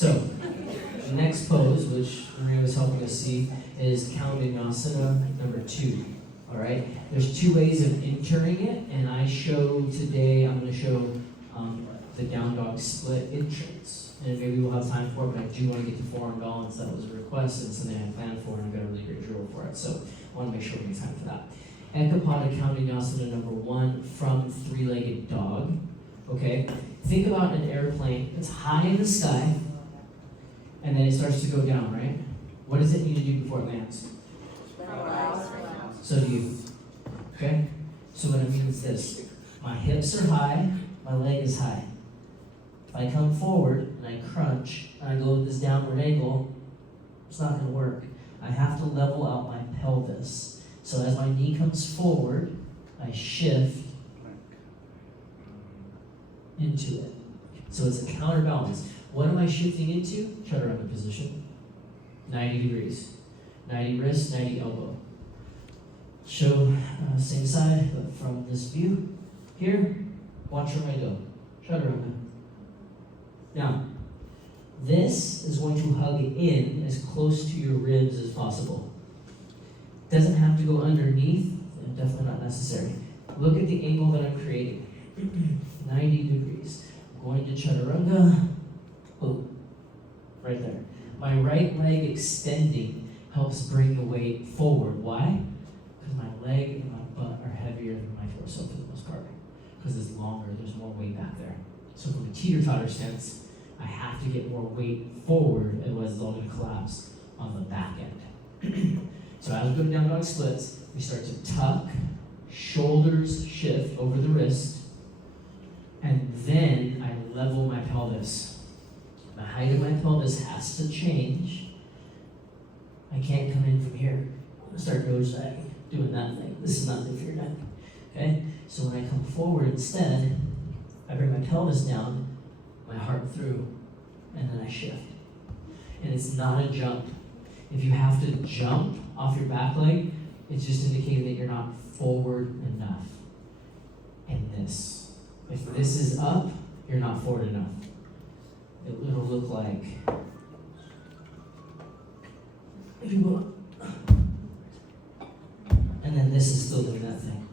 So, the next pose, which Maria was helping us see, is Kalinasana number 2. All right? There's 2 ways of entering it, and I'm going to show the down dog split entrance. And maybe we'll have time for it, but I do want to get to forearm balance. That was a request and something I planned for, and I've got a really great drill for it. So I want to make sure we get time for that. Ekapada Kalinasana number 1 from 3-legged dog. Okay? Think about an airplane. It's high in the sky, and then it starts to go down, right? What does it need to do before it lands? So do you. Okay? So what I mean is this. My hips are high, my leg is high. If I come forward and I crunch and I go with this downward angle, it's not going to work. I have to level out my pelvis. So as my knee comes forward, I shift into it. So it's a counterbalance. What am I shifting into? Chaturanga position. 90 degrees. 90 wrist, 90 elbow. Show same side, but from this view. Here, watch where I go. Chaturanga. Now, this is going to hug in as close to your ribs as possible. Doesn't have to go underneath, definitely not necessary. Look at the angle that I'm creating. 90 degrees. I'm going to Chaturanga. Boom. Right there. My right leg extending helps bring the weight forward. Why? Because my leg and my butt are heavier than my torso for the most part. Because it's longer, there's more weight back there. So from a teeter-totter stance, I have to get more weight forward, otherwise it's all going to collapse on the back end. So as we go to down dog splits, we start to tuck, shoulders shift over the wrist, and then I level my pelvis. The height of my pelvis has to change. I can't come in from here. Start nose sagging, doing that thing. This is not good for your neck. Okay? So when I come forward instead, I bring my pelvis down, my heart through, and then I shift. And it's not a jump. If you have to jump off your back leg, it's just indicating that you're not forward enough. And this. If this is up, you're not forward enough. It'll look like, if you go, and then this is still doing that thing.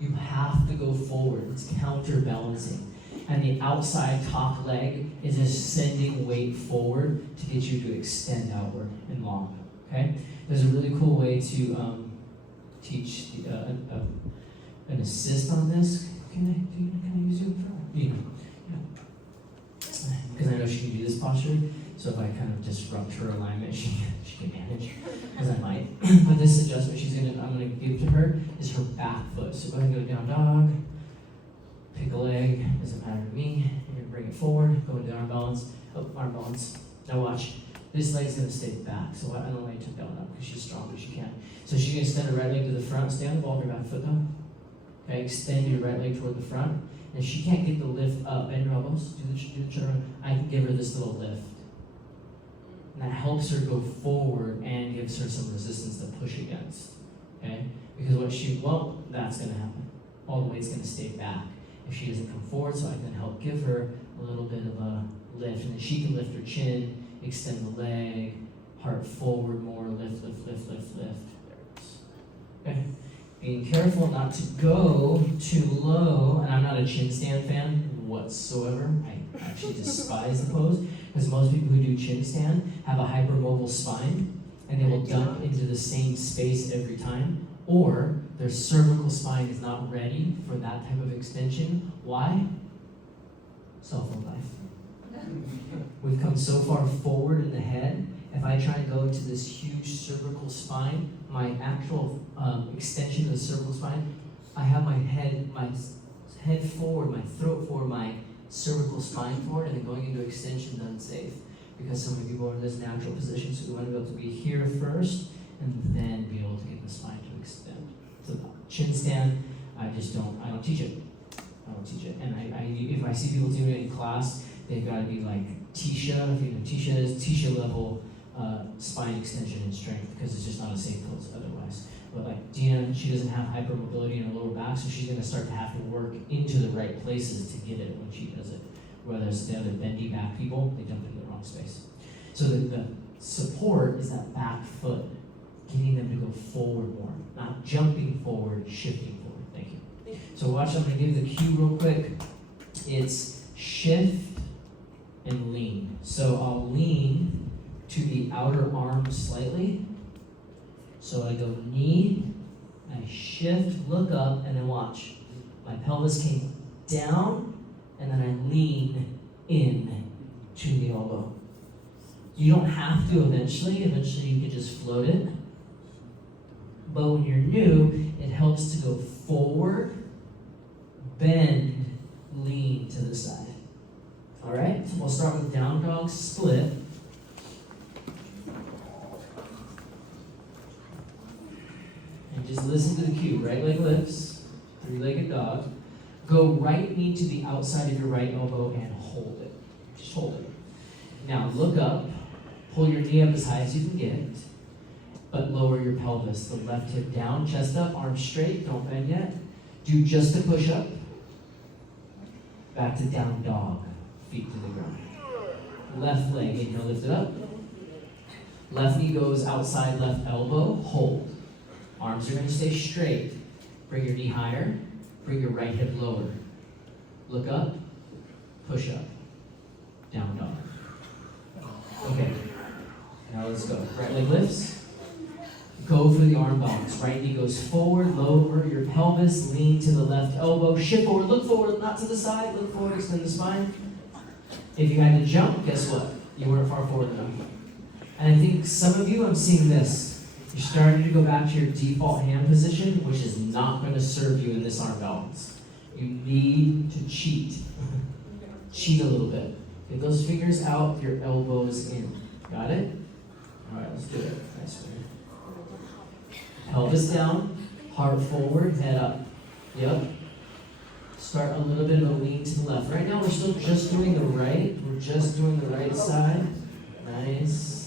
You have to go forward. It's counterbalancing. And the outside top leg is just sending weight forward to get you to extend outward and long. Okay? There's a really cool way to teach an assist on this. Can I use you for? Yeah. Because I know she can do this posture. So if I kind of disrupt her alignment, she can manage. Because I might. But this adjustment I'm gonna give to her is her back foot. So go ahead and go down dog. Pick a leg, doesn't matter to me. You're gonna bring it forward, go into arm balance. Oh, arm balance. Now watch. This leg's gonna stay back. So I don't know why you took that one up, because she's strong, but she can. So she's gonna extend her right leg to the front. Stay on the ball with your back foot though. Okay, extend your right leg toward the front. And if she can't get the lift up, bend your elbows, do the turn. I can give her this little lift. And that helps her go forward and gives her some resistance to push against. Okay? Because that's gonna happen. All the weight's gonna stay back if she doesn't come forward, so I can help give her a little bit of a lift. And then she can lift her chin, extend the leg, heart forward more, lift. There it is. Okay? Being careful not to go too low, and I'm not a chin stand fan whatsoever. I actually despise the pose, because most people who do chin stand have a hypermobile spine, and they will dump into the same space every time, or their cervical spine is not ready for that type of extension. Why? Cell phone life. We've come so far forward in the head. If I try to go into this huge cervical spine, my actual extension of the cervical spine, I have my head forward, my throat forward, my cervical spine forward, and then going into extension is unsafe, because so many people are in this natural position. So we want to be able to be here first, and then be able to get the spine to extend. So chin stand, I don't teach it. I don't teach it. And if I see people doing it in class, they've got to be like Tisha. If you know Tisha is, Tisha level spine extension and strength, because it's just not a safe pose otherwise. But like Dina, she doesn't have hypermobility in her lower back, so she's going to start to have to work into the right places to get it when she does it. Whereas the other bendy back people, they jump into the wrong space. So the support is that back foot, getting them to go forward more, not jumping forward, shifting forward. Thank you. So watch, I'm going to give the cue real quick. It's shift and lean. So I'll lean to the outer arm slightly. So I go knee, I shift, look up, and then watch. My pelvis came down, and then I lean in to the elbow. You don't have to eventually you can just float it. But when you're new, it helps to go forward, bend, lean to the side. All right, so we'll start with down dog split. And just listen to the cue. Right leg lifts, three-legged dog. Go right knee to the outside of your right elbow and hold it. Just hold it. Now look up, pull your knee up as high as you can get, but lower your pelvis. The left hip down, chest up, arms straight, don't bend yet. Do just a push-up. Back to down dog, feet to the ground. Left leg, inhale, lift it up. Left knee goes outside left elbow, hold. Arms are going to stay straight. Bring your knee higher, bring your right hip lower. Look up, push up, down dog. Okay, now let's go. Right leg lifts. Go for the arm bounce. Right knee goes forward, lower your pelvis, lean to the left elbow, shift forward, look forward, not to the side, look forward, extend the spine. If you had to jump, guess what? You weren't far forward enough. And I think some of you, I'm seeing this. You're starting to go back to your default hand position, which is not going to serve you in this arm balance. You need to cheat. Cheat a little bit. Get those fingers out, your elbows in. Got it? All right, let's do it. Nice one. Pelvis down, heart forward, head up. Yep. Start a little bit of a lean to the left. Right now, we're still just doing the right. We're just doing the right side. Nice.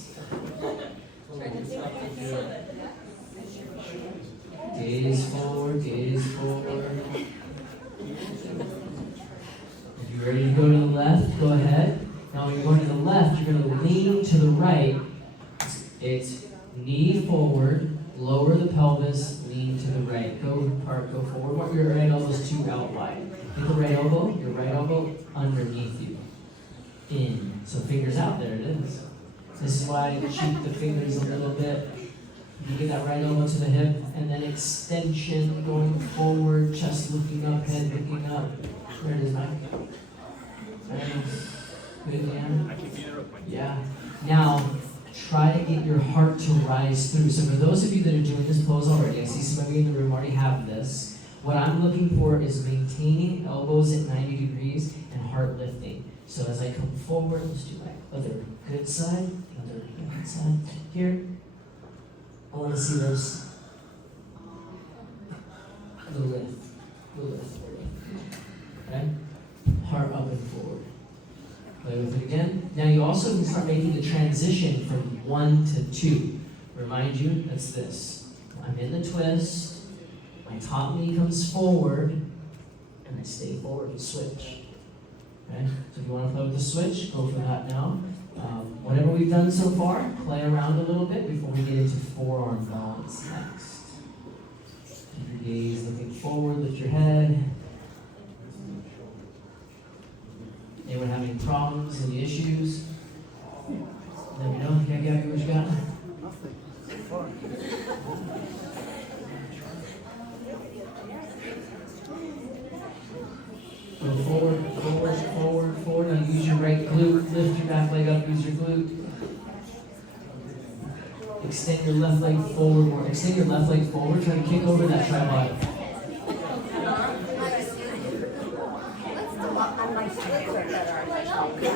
Gaze forward, gaze forward. If you're ready to go to the left, go ahead. Now when you're going to the left, you're going to lean to the right. It's knee forward, lower the pelvis, lean to the right. Go forward. Want your right elbows too out wide. Get the right elbow underneath you. In. So fingers out, there it is. This is why I cheat the fingers a little bit. You get that right elbow to the hip, and then extension going forward, chest looking up, head looking up. There it is, Mike. Nice. Good, man. Yeah. Now, try to get your heart to rise through. So for those of you that are doing this pose already, I see some of you in the room already have this. What I'm looking for is maintaining elbows at 90 degrees and heart lifting. So as I come forward, let's do my other good side, other good side. Here, I want to see those, the lift. Okay? Heart up and forward. Play with it again. Now you also can start making the transition from 1 to 2. Remind you, that's this. I'm in the twist, my top knee comes forward, and I stay forward and switch. Okay? So if you want to play with the switch, go for that now. Whatever we've done so far, play around a little bit before we get into forearm balance next. Keep your gaze looking forward, lift your head. Anyone have any problems, any issues? Let me know. Yeah, Gabby, what you got? Go forward. Now use your right glute. Lift your back leg up, use your glute. Extend your left leg forward more. Extend your left leg forward. Try to kick over that tripod.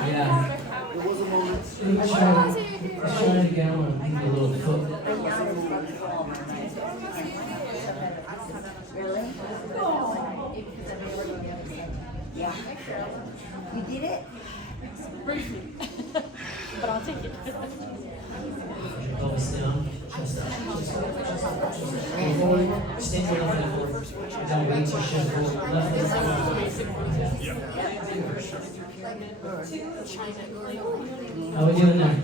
Yeah. Let's try it again. I'm going to give you a little foot. Yeah. You did it? But I'll take it. Pelvis down, chest up, chest up. Go forward, extend your left leg forward. Don't wait to shift forward. Left leg forward. How are we doing there?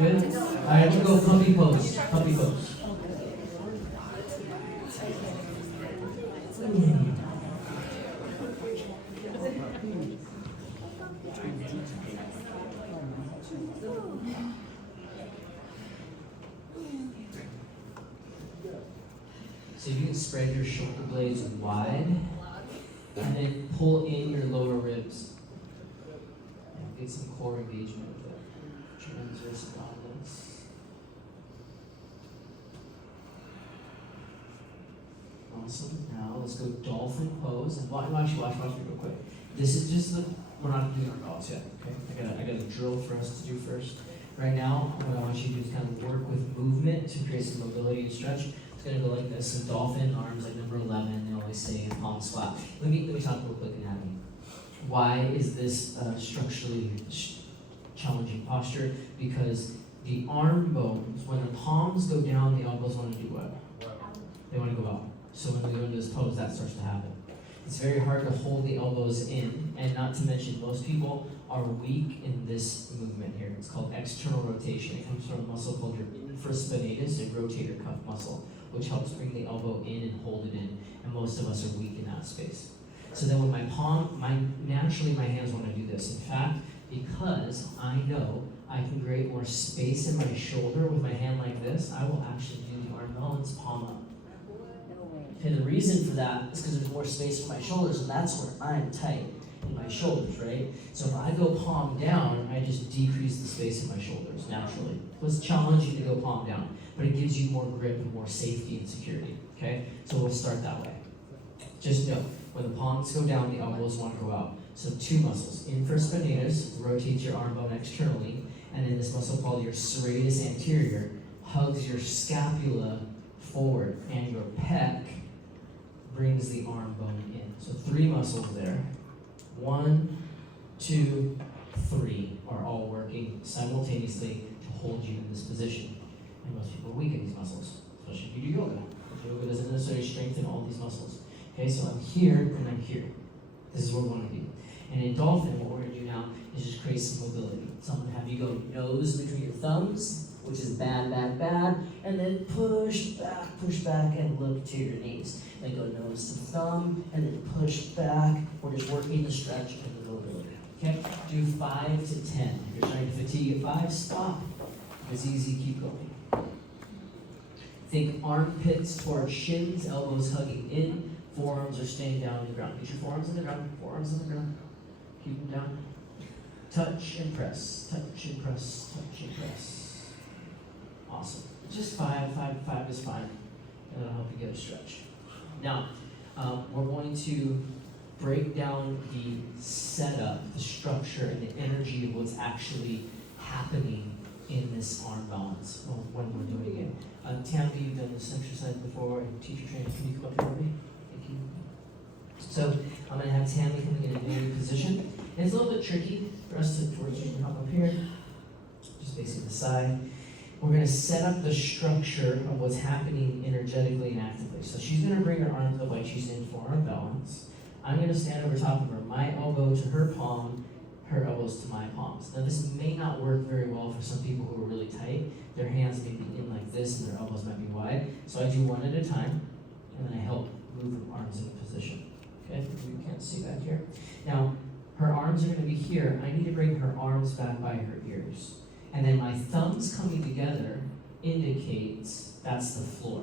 Good? Alright, we'll go puppy pose. Puppy pose. So you can spread your shoulder blades wide and then pull in your lower ribs. And get some core engagement with it. Transverse abdominis. Awesome. Now let's go dolphin pose. And watch me real quick. This is just we're not doing our calls yet. Okay. I got a drill for us to do first. Right now, what I want you to do is kind of work with movement to create some mobility and stretch. It's gonna go like this. So dolphin arms like number 11. They always say palms flat. Let me talk real quick anatomy. Why is this structurally challenging posture? Because the arm bones, when the palms go down, the elbows want to do what? They want to go up. So when we go into this pose, that starts to happen. It's very hard to hold the elbows in, and not to mention, most people are weak in this movement here. It's called external rotation. It comes from a muscle called your infraspinatus and rotator cuff muscle, which helps bring the elbow in and hold it in. And most of us are weak in that space. So then with my palm, naturally my hands want to do this. In fact, because I know I can create more space in my shoulder with my hand like this, I will actually do the arm balance palm up. Okay, the reason for that is because there's more space for my shoulders, and that's where I'm tight in my shoulders, right? So if I go palm down, I just decrease the space in my shoulders naturally. So it's challenging to go palm down, but it gives you more grip and more safety and security, okay? So we'll start that way. Just know, when the palms go down, the elbows want to go out. So two muscles, infraspinatus, rotates your arm bone externally, and then this muscle called your serratus anterior hugs your scapula forward, and your pec brings the arm bone in. So three muscles there. 1, 2, 3 are all working simultaneously to hold you in this position. And most people are weak in these muscles, especially if you do yoga. Yoga doesn't necessarily strengthen all these muscles. Okay, so I'm here and I'm here. This is where we want to be. And in dolphin, what we're going to do now is just create some mobility. So I'm going to have you go nose between your thumbs, which is bad, bad, bad, and then push back, and look to your knees. Then go nose to thumb, and then push back. We're just working the stretch and the mobility. Okay? Do 5 to 10. If you're trying to fatigue at 5, stop. If it's easy, keep going. Think armpits towards shins, elbows hugging in, forearms are staying down on the ground. Get your forearms on the ground, forearms on the ground. Keep them down. Touch and press, touch and press, touch and press. Awesome. Just 5 is fine. And that'll help you get a stretch. Now, we're going to break down the setup, the structure, and the energy of what's actually happening in this arm balance when we're doing it. Tammy, you've done this exercise before, and teacher training. Can you come up here with me? Thank you. So I'm going to have Tammy coming in a new position. And it's a little bit tricky for us to hop up here, just facing the side. We're going to set up the structure of what's happening energetically and actively. So she's going to bring her arms up like she's in forearm balance. I'm going to stand over top of her, my elbow to her palm, her elbows to my palms. Now this may not work very well for some people who are really tight. Their hands may be in like this and their elbows might be wide. So I do one at a time, and then I help move her arms into position. Okay, you can't see that here. Now, her arms are going to be here. I need to bring her arms back by her ears. And then my thumbs coming together indicates that's the floor.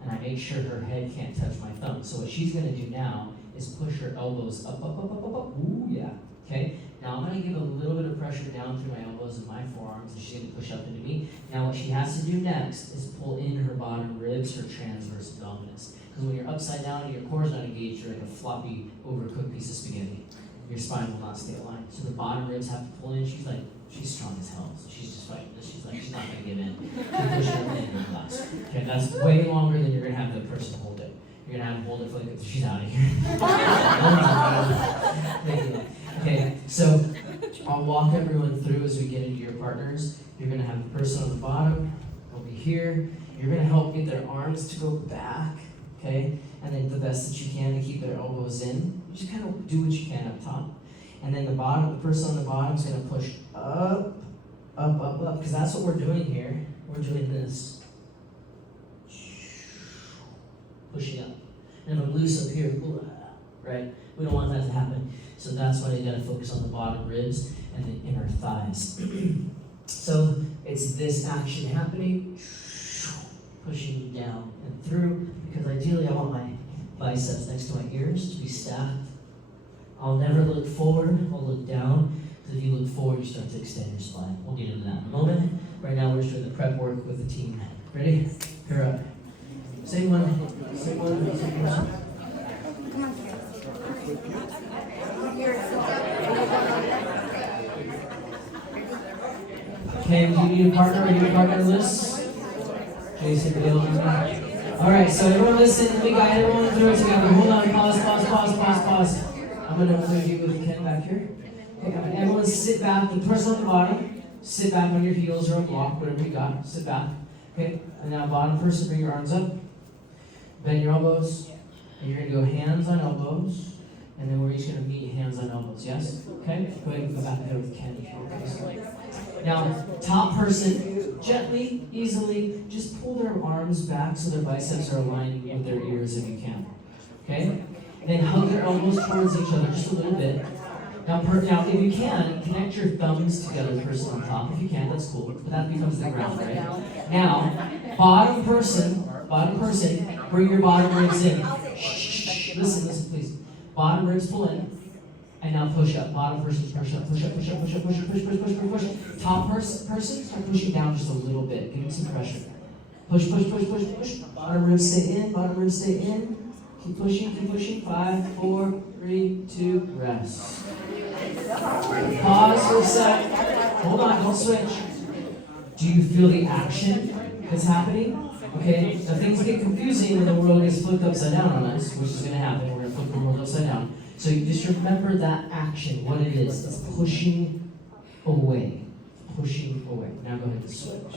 And I make sure her head can't touch my thumb. So what she's going to do now is push her elbows up. Ooh, yeah. Okay? Now I'm going to give a little bit of pressure down through my elbows and my forearms, and she's going to push up into me. Now what she has to do next is pull in her bottom ribs, her transverse abdominis. Because when you're upside down and your core is not engaged, you're like a floppy, overcooked piece of spaghetti. Your spine will not stay aligned. So the bottom ribs have to pull in. She's strong as hell. So she's just fighting this. She's not going to give in. She pushes her in her class. Okay, that's way longer than you're going to have the person hold it. You're going to have them hold it for like, she's out of here. Okay, so I'll walk everyone through as we get into your partners. You're going to have the person on the bottom over here. You're going to help get their arms to go back, okay? And then the best that you can to keep their elbows in. You just kind of do what you can up top. And then the person on the bottom is going to push up Up, up, up, because that's what we're doing here. We're doing this. Pushing up. And if I'm loose up here, right? We don't want that to happen. So that's why you gotta focus on the bottom ribs and the inner thighs. So it's this action happening, pushing down and through, because ideally I want my biceps next to my ears to be stacked. I'll never look forward, I'll look down, because if you look forward, you start to extend your spine. We'll get into that in a moment. Right now we're just doing the prep work with the team. Ready? Here up. Same one, same one, same person. Come on, Okay, do you need a partner? Are you a partner in this? Jason, Bill, alright, so everyone listen, we got everyone through it together. Hold on, pause. I'm gonna do with Ken back here. Okay, everyone sit back, the person on the bottom, sit back on your heels or a block, whatever you got, sit back. Okay, and now bottom person, bring your arms up, bend your elbows, and you're gonna go hands on elbows, and then we're each gonna meet hands on elbows, yes? Okay, go ahead and go back there with Ken. Now, top person, gently, easily, just pull their arms back so their biceps are aligned with their ears if you can. Okay? Then hug their elbows towards each other just a little bit. Now, if you can, connect your thumbs together, person on top. If you can, that's cool. But that becomes the ground, right? Now, bottom person, bring your bottom ribs in. Shh, listen, please. Bottom ribs pull in. And now push up. Bottom person, push up. Push. Top person, start pushing down just a little bit. Give them some pressure. Push. Bottom ribs stay in. Keep pushing. 5, 4, 3, 2, rest. Pause for a sec. Hold on, don't switch. Do you feel the action that's happening? Okay, now things get confusing when the world gets flipped upside down on us, which is going to happen. We're going to flip the world upside down. So you just remember that action, what it is. It's pushing away. Now go ahead and switch.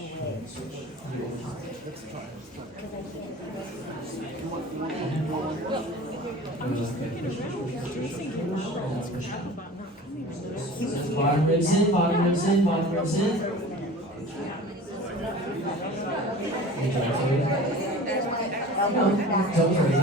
Bottom ribs in. No, don't worry.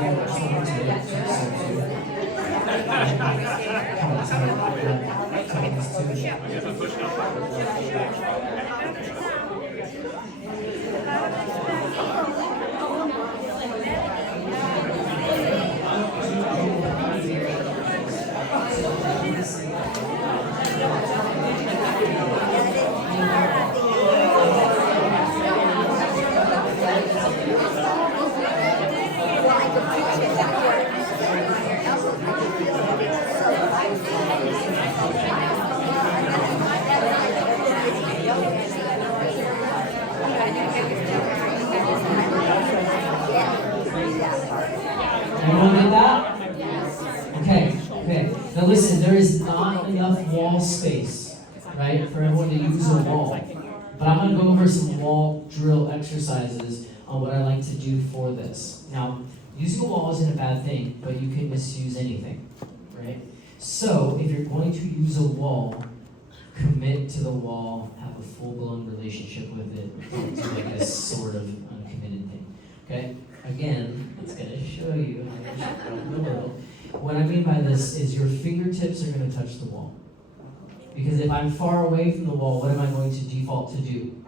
Everyone get that? Okay. Now listen, there is not enough wall space, right, for everyone to use a wall. But I'm going to go over some wall drill exercises on what I like to do for this. Now, using a wall isn't a bad thing, but you can misuse anything, right? So, if you're going to use a wall, commit to the wall, have a full-blown relationship with it, don't do like this sort of uncommitted thing, okay? Again, it's going to show you how to shift around the world. What I mean by this is your fingertips are going to touch the wall. Because if I'm far away from the wall, what am I going to default to do?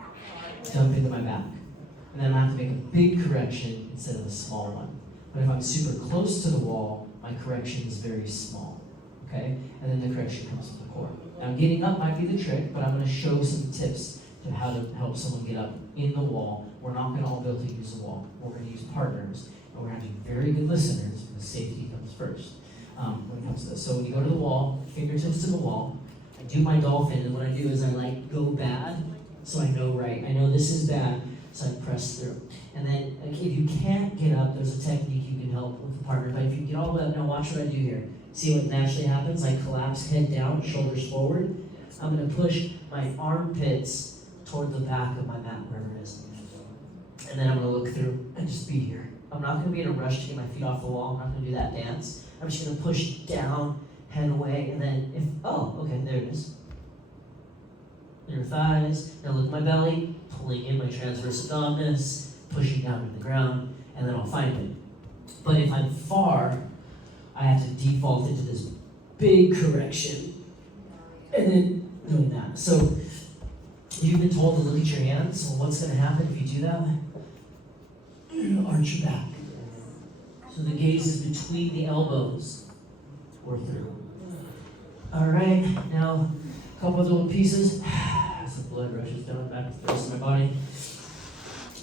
Jump into my back. And then I have to make a big correction instead of a small one. But if I'm super close to the wall, my correction is very small. Okay? And then the correction comes from the core. Now getting up might be the trick, but I'm going to show some tips to how to help someone get up in the wall. We're not going to all be able to use the wall. We're going to use partners. And we're going to be very good listeners because safety comes first when it comes to this. So when you go to the wall, fingertips to the wall, I do my dolphin, and what I do is I like go bad, so I know right. I know this is bad, so I press through. And then if you can't get up, there's a technique you can help with the partner. But if you get all the way up, now watch what I do here. See what naturally happens? I collapse head down, shoulders forward. I'm going to push my armpits toward the back of my mat, wherever it is. And then I'm going to look through and just be here. I'm not going to be in a rush to get my feet off the wall. I'm not going to do that dance. I'm just going to push down, head away, and then okay, there it is. inner thighs, now lift my belly, pulling in my transverse abdominis, pushing down to the ground, and then I'll find it. But if I'm far, I have to default into this big correction, and then doing that. So you've been told to look at your hands, so what's going to happen if you do that? Arch your back. So the gaze is between the elbows or through. All right, now a couple of little pieces. As the blood rushes down back to the rest of my body.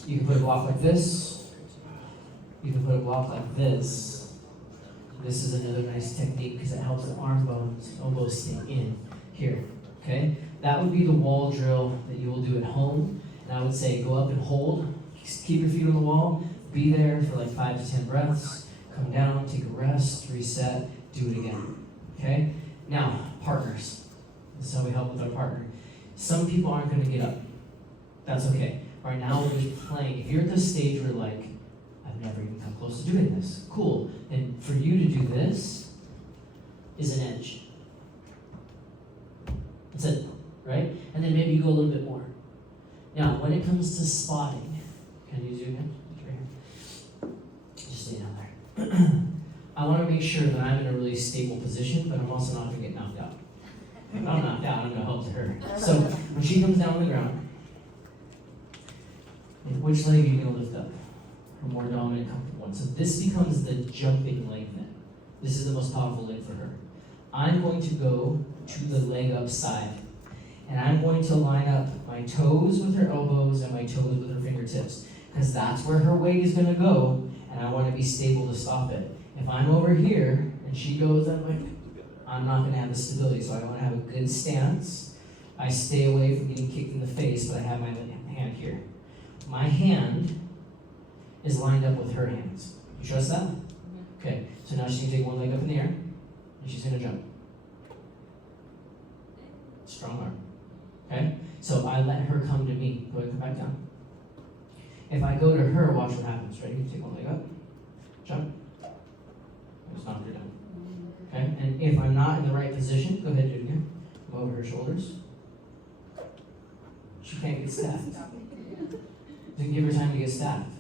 You can put a block like this. You can put a block like this. This is another nice technique because it helps the arm bones, elbows stay in here. Okay? That would be the wall drill that you will do at home. And I would say go up and hold. Keep your feet on the wall. Be there for like 5 to 10 breaths. Come down, take a rest, reset, do it again. Okay? Now, partners. This is how we help with our partner. Some people aren't going to get up. That's okay. Right now, we're just playing. If you're at this stage where like, I've never even come close to doing this. Cool. And for you to do this is an edge. That's it, right? And then maybe you go a little bit more. Now, when it comes to spotting, can you zoom in? Right here. Just stay down there. I want to make sure that I'm in a really stable position, but I'm also not going to get knocked out. If I'm knocked out, I'm going to help to her. So when she comes down on the ground, which leg are you going to lift up? Her more dominant, comfortable one. So this becomes the jumping leg then. This is the most powerful leg for her. I'm going to go to the leg up side. And I'm going to line up my toes with her elbows and my toes with her fingertips. Because that's where her weight is going to go, and I want to be stable to stop it. If I'm over here, and she goes that way, I'm not going to have the stability. So I want to have a good stance. I stay away from getting kicked in the face, but I have my hand here. My hand is lined up with her hands. You trust that? Okay, so now she's going to take one leg up in the air, and she's going to jump. Strong arm. Okay? So I let her come to me. Go ahead, come back down. If I go to her, watch what happens. Ready? Take one leg up. Jump. Just knock her down. Okay? And if I'm not in the right position, go ahead, do it again. Go over her shoulders. She can't get stacked. Didn't give her time to get stacked.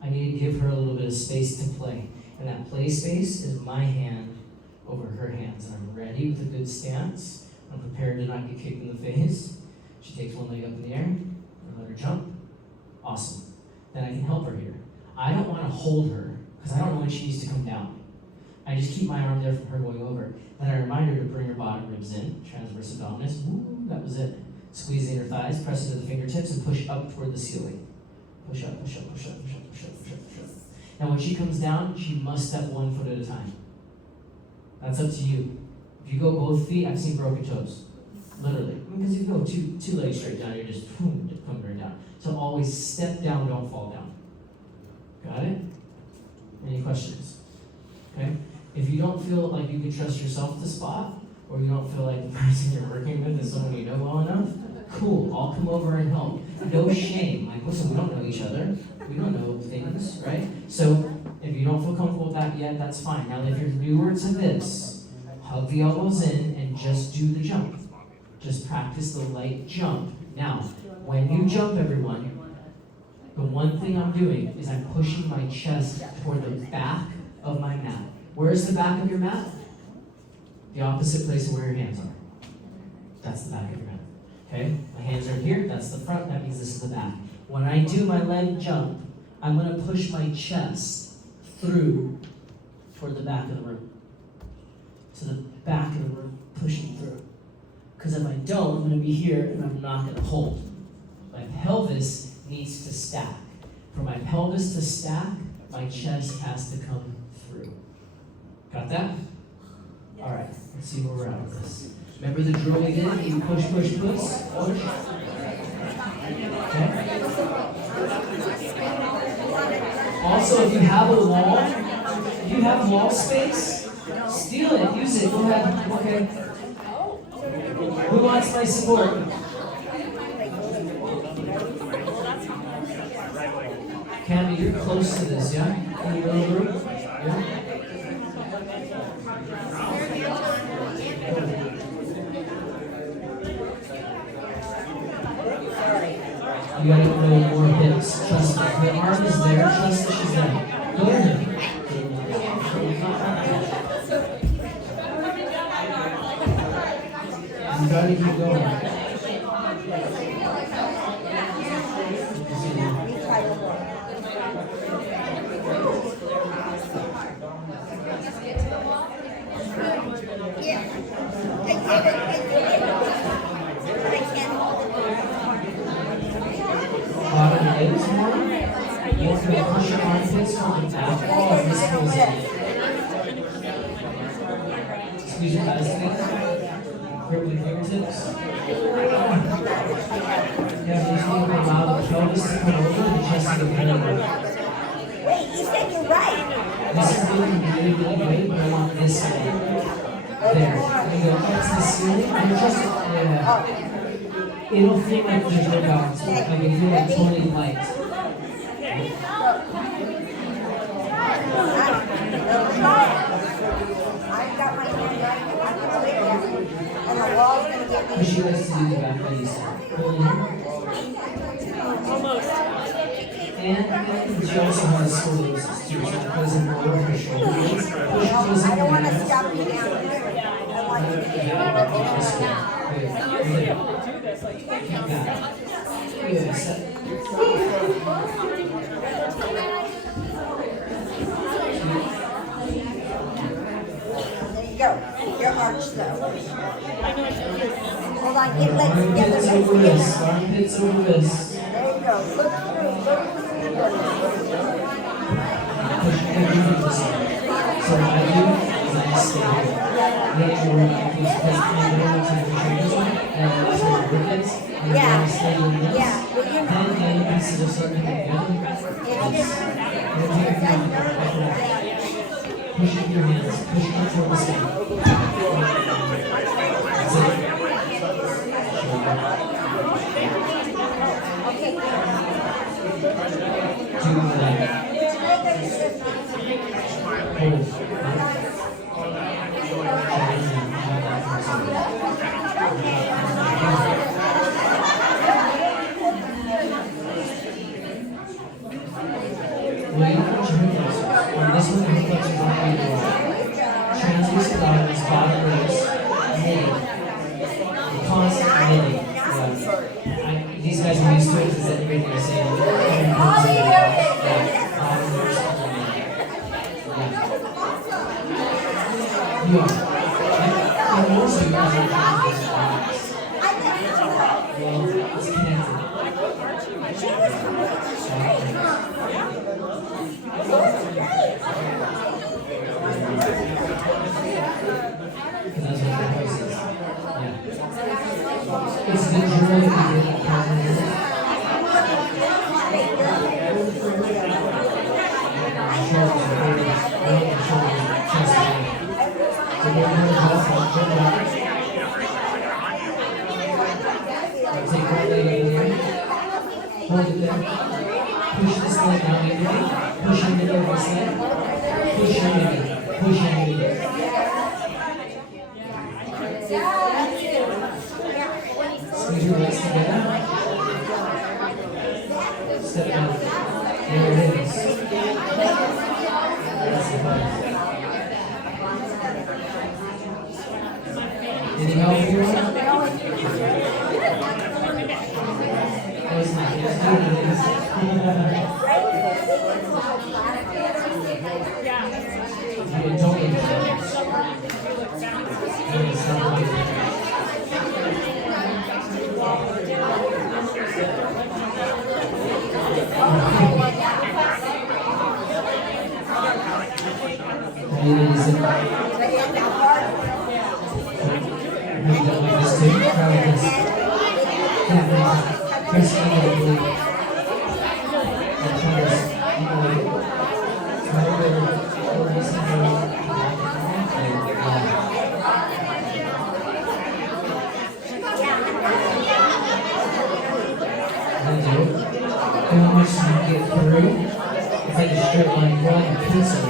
I need to give her a little bit of space to play. And that play space is my hand over her hands. And I'm ready with a good stance. I'm prepared to not get kicked in the face. She takes one leg up in the air. And let her jump. Awesome. Then I can help her here. I don't want to hold her because I don't know when she needs to come down. I just keep my arm there from her going over. Then I remind her to bring her bottom ribs in, transverse abdominis. Woo, that was it. Squeeze the inner thighs, press into the fingertips, and push up toward the ceiling. Push up, push up, push up, push up, push up, push up, push up. Now when she comes down, she must step 1 foot at a time. That's up to you. If you go both feet, I've seen broken toes. Literally. Because if you go two legs straight down, you're just coming right down. So always step down, don't fall down. Got it? Any questions? Okay? If you don't feel like you can trust yourself to spot, or you don't feel like the person you're working with is someone you know well enough, cool, I'll come over and help. No shame. Like, listen, we don't know each other. We don't know things, right? So if you don't feel comfortable with that yet, that's fine. Now, if you're newer to this, hug the elbows in and just do the jump. Just practice the light jump. Now, when you jump, everyone, the one thing I'm doing is I'm pushing my chest toward the back of my mat. Where's the back of your mat? The opposite place of where your hands are. That's the back of your mat. Okay? My hands are here, that's the front, that means this is the back. When I do my leg jump, I'm going to push my chest through toward the back of the room. To the back of the room, pushing through. Because if I don't, I'm going to be here and I'm not going to hold. My pelvis needs to stack. For my pelvis to stack, my chest has to come through. Got that? All right, let's see where we're at with this. Remember the drill we did? You push, push, push. Okay. Also, if you have a wall space, steal it, use it. Go ahead. Okay. Who wants my support? Cammy, you're close to this, yeah? In your little group? Yeah? You gotta go more hips. Trust me. The arm is there. Trust that she's there. Go ahead. You gotta keep going. Yeah. I did it. But I can't hold it. Bottom hips more. You want to push your armpits from the back wall of this pose. Squeeze your thighs together. Grip your fingertips. Yeah, just need to allow the pelvis to come over and the chest to get kind of Wait, you said you're right. this is feeling really, really great, but I want this side. There. And you go up to the ceiling and just, yeah. It'll feel like there's no bounce. Like it feel like totally light. I've got my hand right. I'm gonna lay down, and the wall's gonna get But she me. likes to do the back body side. Hold in. And she also has scoliosis too, so that goes in over her shoulders. Push those I in don't want to your stop you down here. I want you to get There you go. You're arched though. Hold on, get legs together. Armpits Legs over together. this, armpits over this. There you go. Look through. Look through. Push everything this way. So what I do is I just stay here. Then you work like this because I don't want to push this way. And I left my rickets. And then I stay with this. Yeah. Well, you're not. Then you consider something together. Push up your hands. Push up toward the sky. That's it. Do that. Hold. Well, you put your hips on this one, your hips are not going to go. Translucent bottoms, bottom ribs, knitting. Constant knitting. Yeah. These guys are used to it because everything is saying. You are. And most of you guys are trying to just relax. Well, it's connected. That's what your voice is. Yeah. It's the journey that you did. Shoulders, chest, so we're going to just jump up. Take one leg in here. Hold it there. Push this leg out into it. Push into this leg. Push into it. Push into it. Squeeze your legs together. Step down. There it is. That's the button. Any help here? No, it's not. Just do what it is. You don't need to. Ladies and like this too. Try like this. Yeah, press it in, I believe. And try this. Try to go this and go. How much do you get through? It's like a straight line, more like a pencil,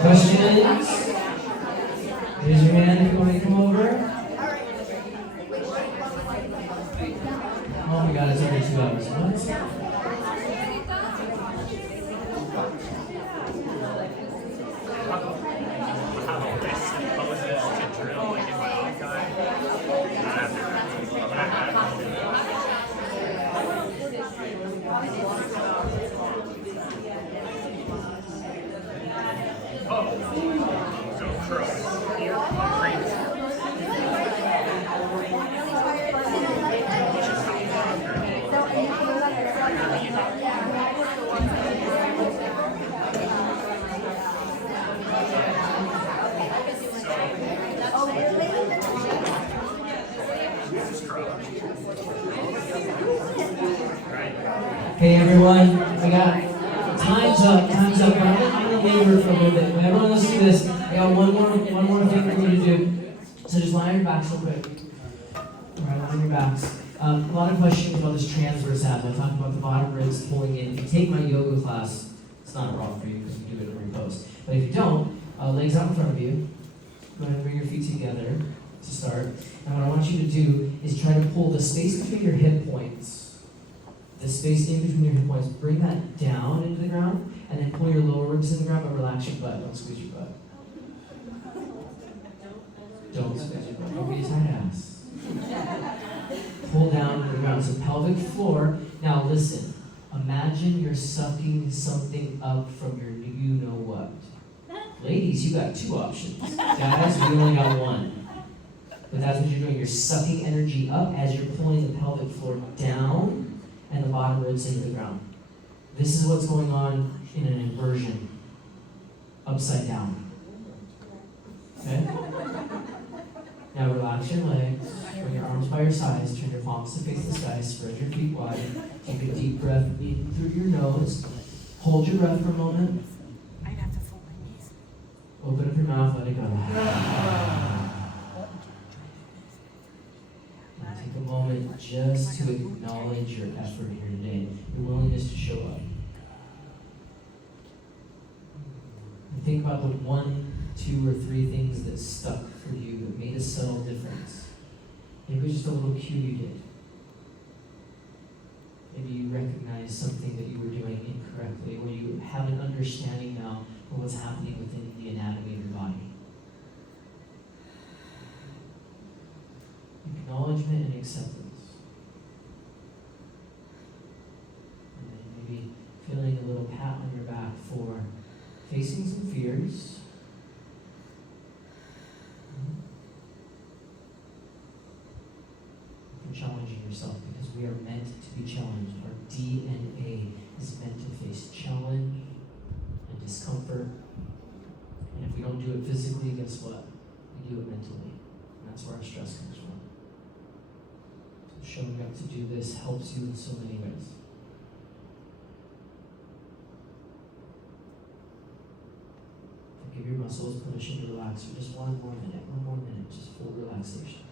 Questions? Raise your hand if you want me to come over. Oh my god, it's already 2 hours. What? Hey everyone, I got time's up, but I'm gonna labor for a little bit. But everyone listen to this. I got one more thing for you to do. So just lie on your backs real quick. Alright, lie on your backs. A lot of questions about this transverse abs. I talked about the bottom ribs pulling in. If you take my yoga class, it's not a problem for you because you do it every pose. But if you don't, legs out in front of you. Go ahead and bring your feet together to start. And what I want you to do is try to pull the space between your hip points. The space in between your hip points, bring that down into the ground, and then pull your lower ribs in the ground, but relax your butt. Don't squeeze your butt. Don't squeeze your butt. Don't be a tight ass. Pull down to the ground. So pelvic floor. Now listen. Imagine you're sucking something up from your you-know-what. Ladies, you got 2 options. Guys, we only got 1. But that's what you're doing. You're sucking energy up as you're pulling the pelvic floor down and the bottom ribs into the ground. This is what's going on in an inversion, upside down. Okay? Now relax your legs, bring your arms by your sides, turn your palms to face the sky, spread your feet wide, take a deep breath in through your nose, hold your breath for a moment. I'd have to fold my knees. Open up your mouth, let it go. Take a moment just to acknowledge your effort here today, your willingness to show up. And think about the 1, 2, or 3 things that stuck for you, that made a subtle difference. Maybe it was just a little cue you did. Maybe you recognize something that you were doing incorrectly, or you have an understanding now of what's happening within the anatomy of your body. Acknowledgement and acceptance. And then maybe feeling a little pat on your back for facing some fears. For challenging yourself, because we are meant to be challenged. Our DNA is meant to face challenge and discomfort. And if we don't do it physically, guess what? We do it mentally. And that's where our stress comes from. Showing up to do this helps you in so many ways. Give your muscles permission to relax for just one more minute, just full relaxation.